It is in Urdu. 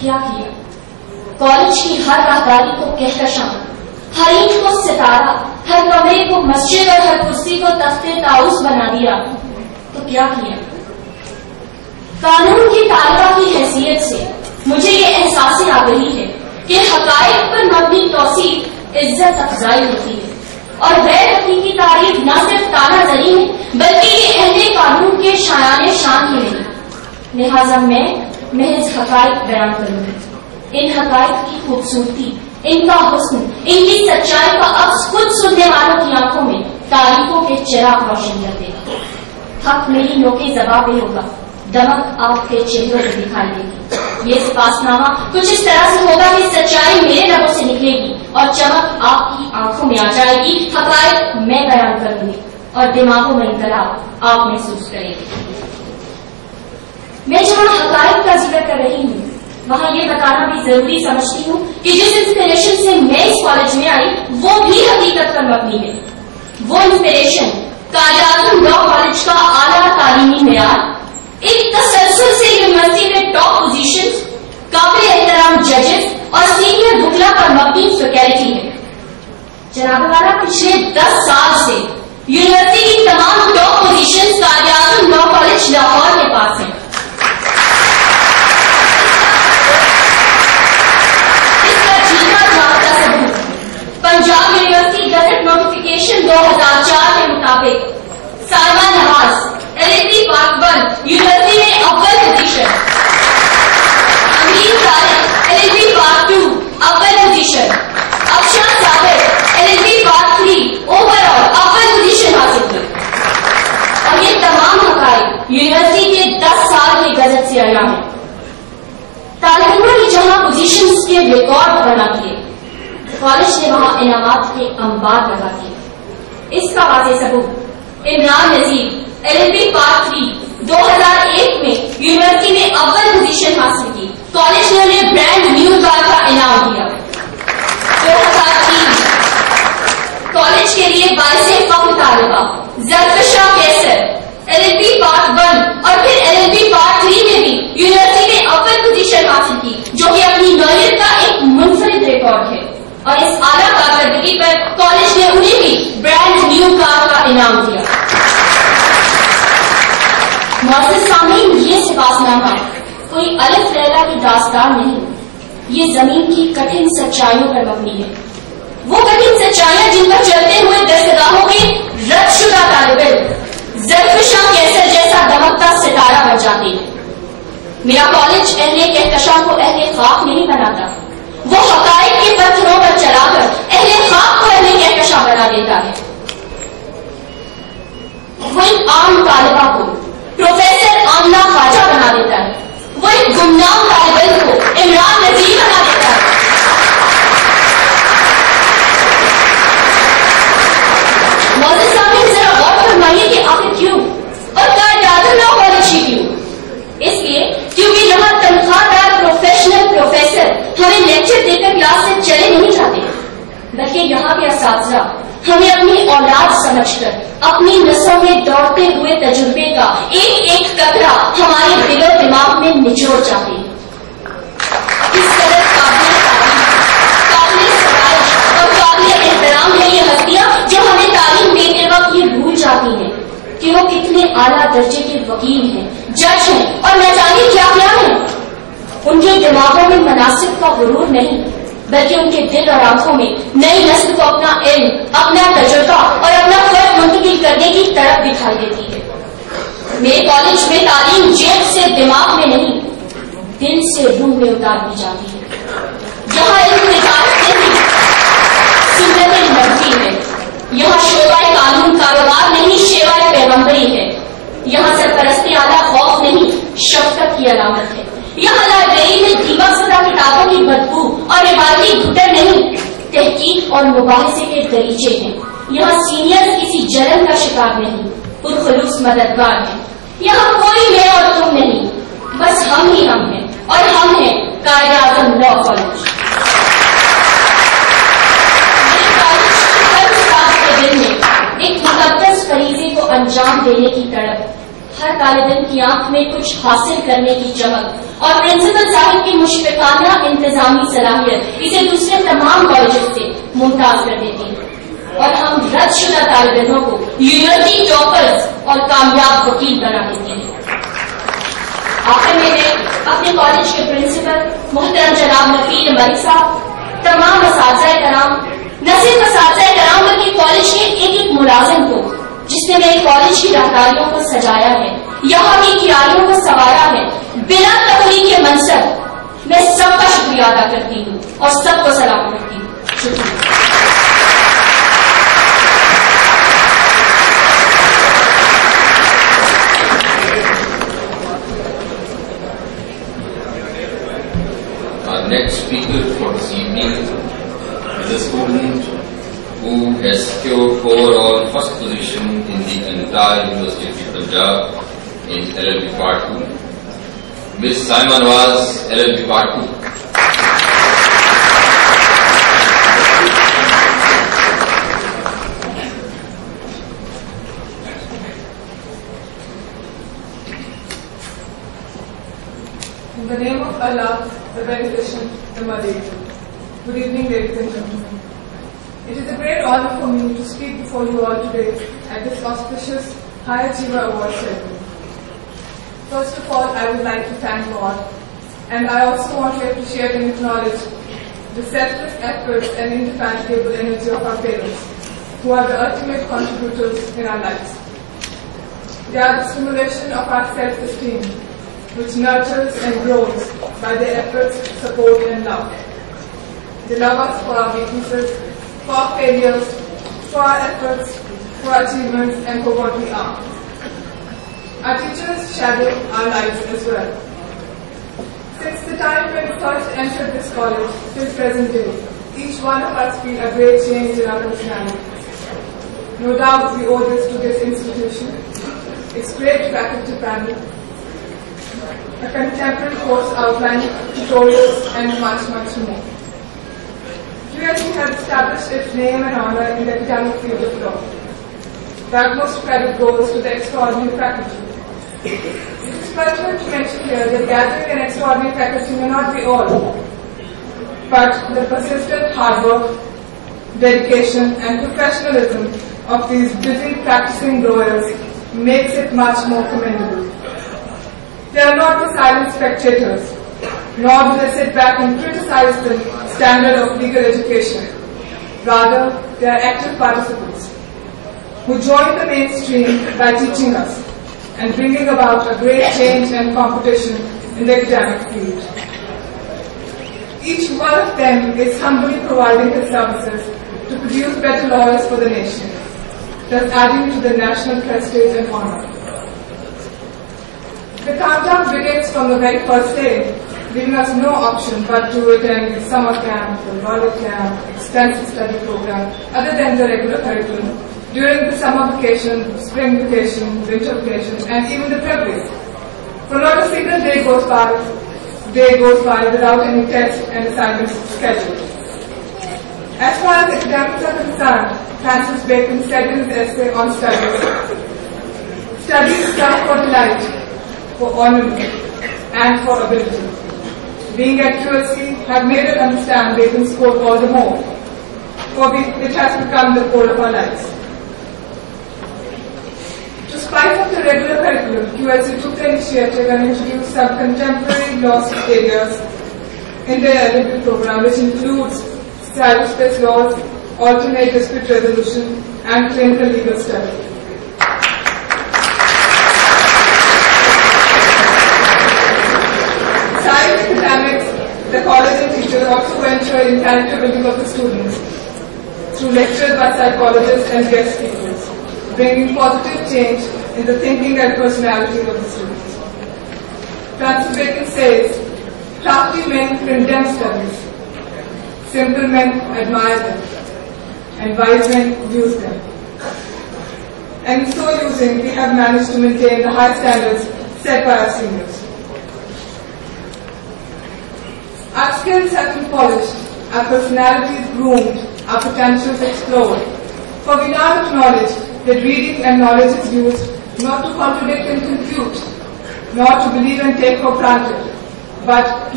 کیا کیا؟ کالج کی ہر راہداری کو کہکشاں، ہر اینٹ کو ستارہ، ہر کمرے کو مسجد اور ہر کرسی کو تخت طاؤس بنا دیا تو کیا کیا؟ قانون کی طالبہ کی حیثیت سے مجھے یہ احساس آگہی ہے کہ حقائق پر مبنی توصیف عزت افزائی ہوتی ہے، اور غیر حقیقی تعریف نہ صرف تانا زنی ہے بلکہ یہ اہل قانون کے شایان شان ہی نہیں۔ لہذا میں محض حقائق بیان کروں گی۔ ان حقائق کی خوبصورتی، ان کا حسن، ان کی سچائی کا عکس خود سننے والوں کی آنکھوں میں تعریفوں کے چراغ روشن کر دے گا۔ حق میری نوکے زباں پہ ہوگا، دمک آپ کے چہروں پہ دکھائی دے گی۔ یہ سپاس نامہ کچھ اس طرح سے ہوگا کہ سچائی میرے لبوں سے نکلے گی اور چمک آپ کی آنکھوں میں آ جائے گی، حقائق میں بیان کروں گی اور دماغوں میں انقلاب آپ محسوس کریں گے۔ میں جہاں حقائق کا ذکر کر رہی ہوں وہاں یہ بتانا بھی ضروری سمجھتی ہوں کہ جس انسپریشن سے میں اس کالج میں آئی وہ بھی حقیقت پر مبنی ہے۔ وہ inspiration Quaid Azam law college کا اعلیٰ تعلیمی معیار، ایک تسلسل سے یونیورسٹی میں ٹاپ پوزیشن، قابل احترام ججز اور سینئر وکلا پر مبنی فیکلٹی ہے۔ جناب والا پچھلے 10 سال سے یونیورسٹی کی تمام top position Quaid Azam law college Lahore کے پاس ہیں۔ پنجاب یونیورسٹی گزٹ نوٹیفکیشن 2004 کے مطابق سائمہ نواز LLB پارٹ 1 یونیورسٹی میں اول پوزیشن، امین طارق LLB پارٹ 2 اول پوزیشن، افشان صابر LLB پارٹ 3 اوور آل اول پوزیشن حاصل کی۔ اور یہ تمام حقائق یونیورسٹی کے 10 سال کے گزٹ سے آیا ہے۔ طالب علموں نے جہاں پوزیشنز کے ریکارڈ بنا دیے، کالج نے وہاں انعامات کے انبار لگا دیے۔ اس کا واضح ثبوت عمران نذیر LLB پارٹ 3 2001 میں یونیورسٹی میں اول پوزیشن حاصل کی، کالج نے انہیں برانڈ نیو کار کا انعام دیا۔ 2003 کالج کے لیے باعث فخر طالبہ زرفشا کیسر LLB پارٹ 1 اور پھر LLB پارٹ 3 میں بھی یونیورسٹی میں اول پوزیشن حاصل کی، جو کہ اپنی نوعیت کا ایک منفرد ریکارڈ ہے، اور اس اعلیٰ کارکردگی پر کالج نے انہیں بھی برانڈ نیو کار کا انعام دیا۔ معزز سامعین، یہ سپاس نامہ کوئی الف لیلا کی داستان نہیں، یہ زمین کی کٹھن سچائیوں پر مبنی ہے۔ وہ کٹھن سچائیاں جن پر چلتے ہوئے دستگاہوں کے رد شدہ طالب علم زرفشا کیسر جیسا دمکتا ستارہ بن جاتے ہیں۔ میرا کالج اہل کہکشاں کو اہل خاک نہیں بناتا، وہ حقائق کے پتھروں پر چلا کر اہل خاک کو اہل کہکشاں بنا دیتا ہے۔ وہ ایک عام طالبہ کو پروفیسر آمنہ خواجہ بنا دیتا ہے، وہ ایک گمنام طالب علم کو عمران نذیر بنا دیتا ہے۔ معزز سامعین، ذرا غور فرمائیے کہ آخر کیوں، اور قائد اعظم لا کالج ہی کیوں؟ اس لیے کیونکہ یہاں تنخواہ دار پروفیشنل پروفیسر ہمیں لیکچر دے کر کلاس سے چلے نہیں جاتے، بلکہ یہاں کے اساتذہ ہمیں اپنی اولاد سمجھ کر اپنی نسوں میں دوڑتے ہوئے تجربے کا ایک ایک قطرہ ہمارے دل و دماغ میں نچوڑ جاتے ہیں۔ اس قدر قابل تعریف، قابل ستائش اور قابل احترام ہے یہ ہستیاں جو ہمیں تعلیم دیتے وقت یہ بھول جاتی ہیں کہ وہ کتنے اعلیٰ درجے کے وکیل ہیں، جج ہیں اور نہ جانے کیا کیا ہیں۔ ان کے دماغوں میں مناسب کا غرور نہیں، بلکہ ان کے دل اور آنکھوں میں نئی نسل کو اپنا علم، اپنا تجربہ اور اپنا فرق منتقل کرنے کی طرف دکھائی دیتی ہے۔ میرے کالج میں تعلیم جیب سے دماغ میں نہیں، دل سے روح میں اتار دی جاتی ہے۔ جہاں علم تجارت نہیں، سنت نبوی ہے۔ یہاں شعبۂ قانون کاروبار نہیں، شیوائے پیغمبری ہے۔ یہاں سرپرستی اعلیٰ خوف نہیں، شفقت کی علامت ہے۔ یہاں لائبریری میں دیمک زدہ کتابوں کی بدبو اور روایتی گھٹن نہیں، تحقیق اور مباحثے کے دریچے ہیں۔ یہاں سینئر کسی جلن کا شکار نہیں، پرخلوص مددگار ہیں۔ یہاں کوئی میں اور تم نہیں، بس ہم ہی ہم ہیں، اور ہم ہیں قائد اعظم لا کالج۔ میرے کالج ہر استاد کے دل میں ایک مقدس فریضے کو انجام دینے کی تڑپ، ہر طالب علم کی آنکھ میں کچھ حاصل کرنے کی چمک اور پرنسپل صاحب طالب کی مشفقانہ انتظامی صلاحیت اسے دوسرے تمام کالجز سے ممتاز کر دیتی ہے اور ہم رد شدہ طالب علموں کو یونیورسٹی ٹاپرز اور کامیاب وکیل بنا دیتے ہیں. آخر میں اپنے کالج کے پرنسپل محترم جناب نفیل ملک صاحب، تمام اساتذہ کرام، نہ صرف اساتذہ کرام بلکہ کالج کے ایک ایک ملازم کو جس نے میرے کالج کی راہداریوں کو سجایا ہے، یہاں کی کیاریوں کو سنوارا ہے، بنا تفریق کے منصب، میں سب کا شکریہ ادا کرتی ہوں اور سب کو سلام کرتی ہوں. شکریہ. Next speaker for this evening is a student who has secured overall first position in the entire University of Punjab in LLB Part 2. Ms. Saima Nawaz, LLB Part 2. In the name of Allah, the Beneficent, the Merciful. Good evening, ladies and gentlemen. It is a great honor for me to speak before you all today at this auspicious High Achiever Award ceremony. First of all, I would like to thank God, and I also want to appreciate and acknowledge the selfless efforts and indefatigable energy of our parents, who are the ultimate contributors in our lives. They are the stimulation of our self-esteem, which nurtures and grows by their efforts, support and love. They love us for our weaknesses, for our failures, for our efforts, for our achievements and for what we are. Our teachers shadow our lives as well. Since the time when we first entered this college till present day, each one of us feel a great change in our personalities. No doubt we owe this to this institution, its great faculty panel, a contemporary course outline, tutorials, and much, much more. QSC has established its name and honor in the academic field of law. The utmost credit goes to the extraordinary faculty. It is pertinent to mention here that gathering an extraordinary faculty may not be all, but the persistent hard work, dedication, and professionalism of these busy practicing lawyers makes it much more commendable. They are not the silent spectators, nor do they sit back and criticize the standard of legal education. Rather, they are active participants who join the mainstream by teaching us and bringing about a great change and competition in the academic field. Each one of them is humbly providing his services to produce better lawyers for the nation, thus adding to the national prestige and honor. The countdown begins from the very first day, leaving us no option but to attend the summer camp, the roller camp, extensive study program, other than the regular curriculum, during the summer vacation, spring vacation, winter vacation, and even the prep week. For not a single day goes by without any tests and assignments scheduled. As far as academics are concerned, Francis Bacon said in his essay on studies, "Studies stand for delight, for ornament, and for ability." Being at QSC have made us understand Bacon's quote all the more, for it has become the core of our lives. To spice up the regular curriculum, QSC took the initiative and introduced some contemporary law areas in their LLB program, which includes cyberspace laws, alternate dispute resolution, and clinical legal study. The college and teachers also venture in character building of the students through lectures by psychologists and guest speakers, bringing positive change in the thinking and personality of the students. Francis Bacon says, "Crafty men condemn studies, simple men admire them, and wise men use them." And in so using, we have managed to maintain the high standards set by our seniors. Our skills have been polished, our personalities groomed, our potentials explored. For we now acknowledge that reading and knowledge is used not to contradict and confute, nor to believe and take for granted, but